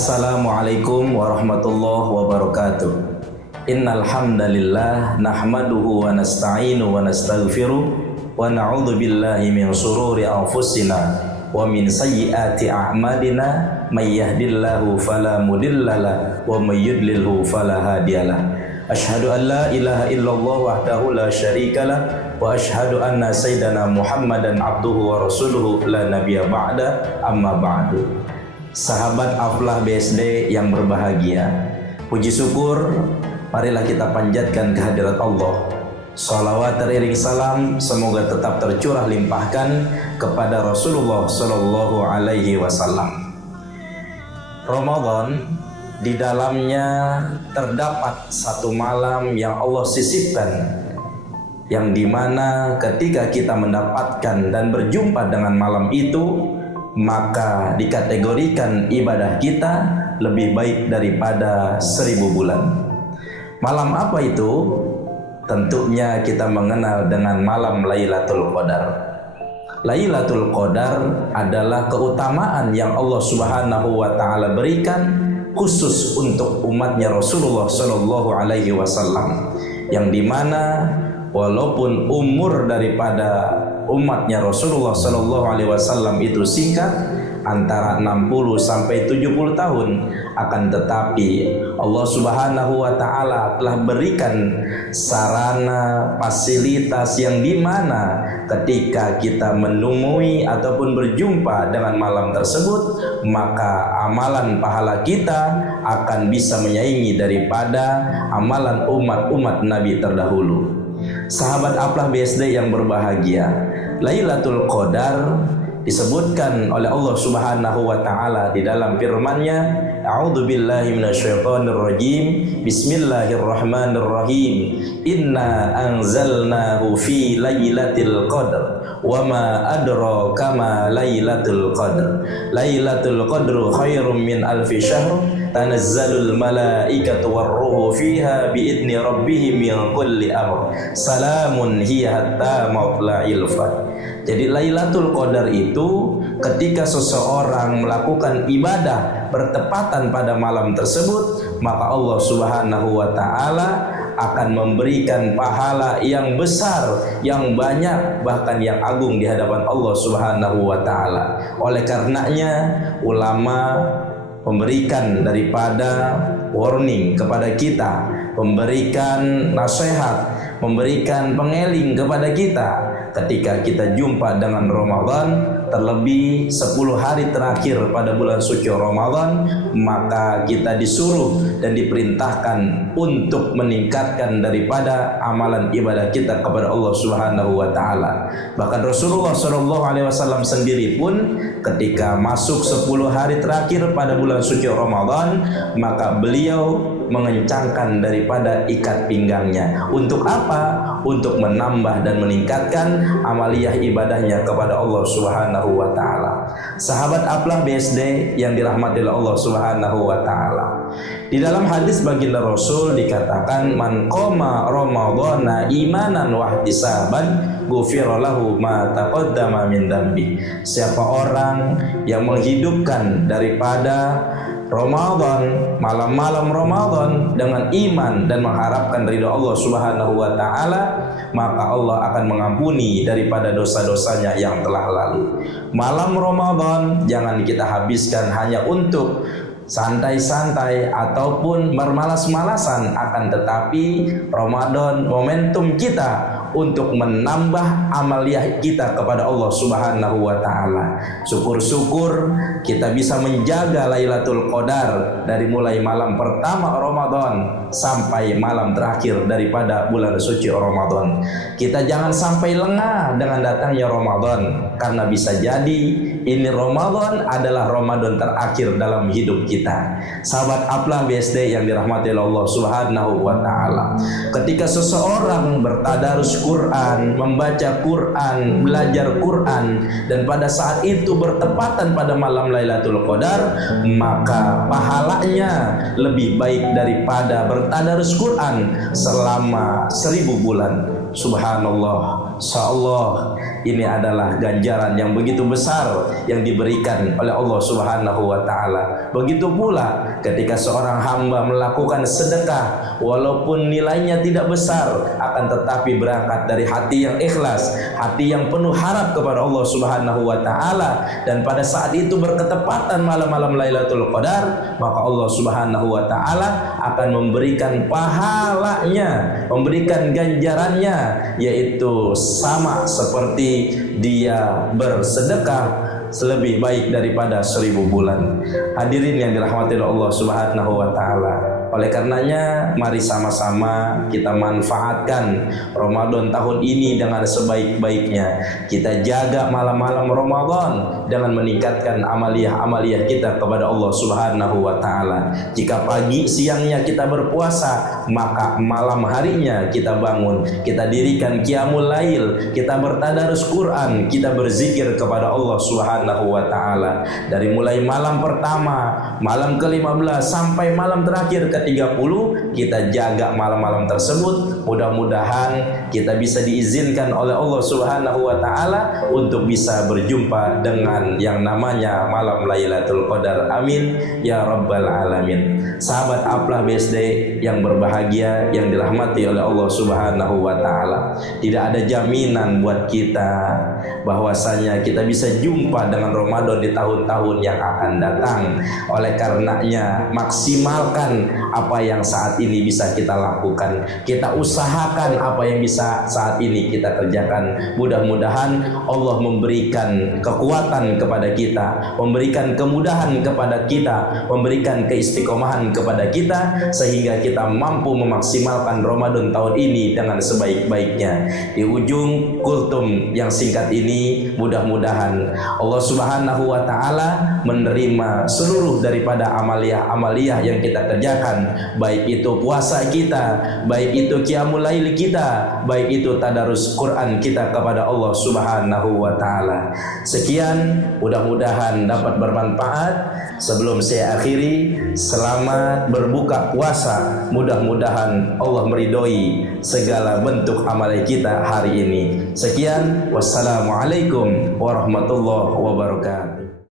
Assalamualaikum warahmatullahi wabarakatuh. Innal hamdalillah nahmaduhu wa nasta'inu wa nastaghfiruh wa na'udzu billahi min shururi anfusina wa min sayyiati a'malina may yahdihillahu fala mudhillalah wa may yudlilhu fala hadiyalah. Asyhadu an la ilaha illallah wahdahu la syarikalah wa asyhadu anna sayyidana Muhammadan abduhu wa rasuluhu la nabiyya ba'da amma ba'du. Sahabat Aflah BSD yang berbahagia, puji syukur marilah kita panjatkan kehadirat Allah. Salawat teriring salam semoga tetap tercurah limpahkan kepada Rasulullah Sallallahu Alaihi Wasallam. Ramadan, di dalamnya terdapat satu malam yang Allah sisipkan, yang dimana ketika kita mendapatkan dan berjumpa dengan malam itu, maka dikategorikan ibadah kita lebih baik daripada 1000 bulan. Malam apa itu? Tentunya kita mengenal dengan malam Lailatul Qadar. Lailatul Qadar adalah keutamaan yang Allah Subhanahu wa taala berikan khusus untuk umatnya Rasulullah Shallallahu alaihi wasallam, yang dimana walaupun umur daripada umatnya Rasulullah Shallallahu alaihi wasallam itu singkat, antara 60 sampai 70 tahun, akan tetapi Allah Subhanahu wa taala telah berikan sarana fasilitas yang dimana ketika kita menemui ataupun berjumpa dengan malam tersebut, maka amalan pahala kita akan bisa menyaingi daripada amalan umat-umat Nabi terdahulu. Sahabat Aflah BSD yang berbahagia, Lailatul Qadar disebutkan oleh Allah Subhanahu wa taala di dalam firman-Nya, A'udzu billahi minasyaitonir rajim. Bismillahirrahmanirrahim. Inna anzalnahu fi lailatul qadar wa ma adraka ma lailatul qadar. Lailatul qadru khairum min alfi syahr. Tanazzalul malaikatu warruhu fiha biidni rabbihim min kulli amr. Salamun hiya hatta matla'il fajr. Jadi Lailatul Qadar itu ketika seseorang melakukan ibadah bertepatan pada malam tersebut, maka Allah Subhanahu wa taala akan memberikan pahala yang besar, yang banyak, bahkan yang agung di hadapan Allah Subhanahu wa taala. Oleh karenanya ulama memberikan daripada warning kepada kita, memberikan nasihat, memberikan pengeling kepada kita ketika kita jumpa dengan Ramadan, terlebih 10 hari terakhir pada bulan suci Ramadan, maka kita disuruh dan diperintahkan untuk meningkatkan daripada amalan ibadah kita kepada Allah Subhanahu wa taala. Bahkan Rasulullah Shallallahu alaihi wasallam sendiri pun ketika masuk 10 hari terakhir pada bulan suci Ramadan, maka beliau mengencangkan daripada ikat pinggangnya. Untuk apa? Untuk menambah dan meningkatkan amaliyah ibadahnya kepada Allah Subhanahu wa taala. Sahabat Aflah BSD yang dirahmati oleh Allah Subhanahu wa taala, di dalam hadis baginda Rasul dikatakan, man qoma ramadhana imanan wa ihtisaban ghufira lahu ma taqaddama min dambi. Siapa orang yang menghidupkan daripada Ramadan, malam-malam Ramadan dengan iman dan mengharapkan ridha Allah Subhanahu wa taala, maka Allah akan mengampuni daripada dosa-dosanya yang telah lalu. Malam Ramadan jangan kita habiskan hanya untuk santai-santai ataupun bermalas-malasan, akan tetapi Ramadan momentum kita untuk menambah amaliyah kita kepada Allah Subhanahu wa taala. Syukur-syukur kita bisa menjaga Lailatul Qadar dari mulai malam pertama Ramadan sampai malam terakhir daripada bulan suci Ramadan. Kita jangan sampai lengah dengan datangnya Ramadan, karena bisa jadi ini Ramadan adalah Ramadan terakhir dalam hidup kita. Sahabat Aflah BSD yang dirahmati Allah Subhanahu wa taala, ketika seseorang bertadarus Quran, membaca Quran, belajar Quran, dan pada saat itu bertepatan pada malam Lailatul Qadar, maka pahalanya lebih baik daripada bertadarus Quran selama 1000 bulan. Subhanallah, Insyaallah ini adalah ganjaran yang begitu besar yang diberikan oleh Allah Subhanahu wa taala. Begitu pula ketika seorang hamba melakukan sedekah walaupun nilainya tidak besar, akan tetapi berangkat dari hati yang ikhlas, hati yang penuh harap kepada Allah Subhanahu wa taala, dan pada saat itu berketepatan malam-malam Lailatul Qadar, maka Allah Subhanahu wa taala akan memberikan pahalanya, memberikan ganjarannya, yaitu sama seperti dia bersedekah lebih baik daripada 1000 bulan. Hadirin yang dirahmati Allah Subhanahu wa taala. Oleh karenanya, mari sama-sama kita manfaatkan Ramadan tahun ini dengan sebaik-baiknya. Kita jaga malam-malam Ramadan dengan meningkatkan amaliyah-amaliyah kita kepada Allah Subhanahu wa taala. Jika pagi siangnya kita berpuasa, maka malam harinya kita bangun, kita dirikan qiyamul lail, kita bertadarus Quran, kita berzikir kepada Allah Subhanahu wa taala. Dari mulai malam pertama, malam ke-15 sampai malam terakhir ke-30, kita jaga malam-malam tersebut. Mudah-mudahan kita bisa diizinkan oleh Allah Subhanahu wa taala untuk bisa berjumpa dengan yang namanya malam Lailatul Qadar. Amin ya rabbal alamin. Sahabat Aflah BSD yang berbahagia, yang dirahmati oleh Allah Subhanahu wa taala, tidak ada jaminan buat kita bahwasanya kita bisa jumpa dengan Ramadan di tahun-tahun yang akan datang. Oleh karenanya, maksimalkan apa yang saat ini bisa kita lakukan. Kita usahakan apa yang bisa saat ini kita kerjakan. Mudah-mudahan Allah memberikan kekuatan kepada kita, memberikan kemudahan kepada kita, memberikan keistiqomahan kepada kita, sehingga kita mampu memaksimalkan Ramadan tahun ini dengan sebaik-baiknya. Di ujung kultum yang singkat ini, mudah-mudahan Allah Subhanahu wa taala menerima seluruh daripada amaliyah-amaliyah yang kita kerjakan, baik itu puasa kita, baik itu qiyamul lail kita, baik itu tadarus Quran kita kepada Allah Subhanahu wa taala. Sekian, mudah-mudahan dapat bermanfaat. Sebelum saya akhiri, selamat berbuka puasa. Mudah-mudahan Allah meridhoi segala bentuk amal kita hari ini. Sekian, wassalamualaikum warahmatullahi wabarakatuh.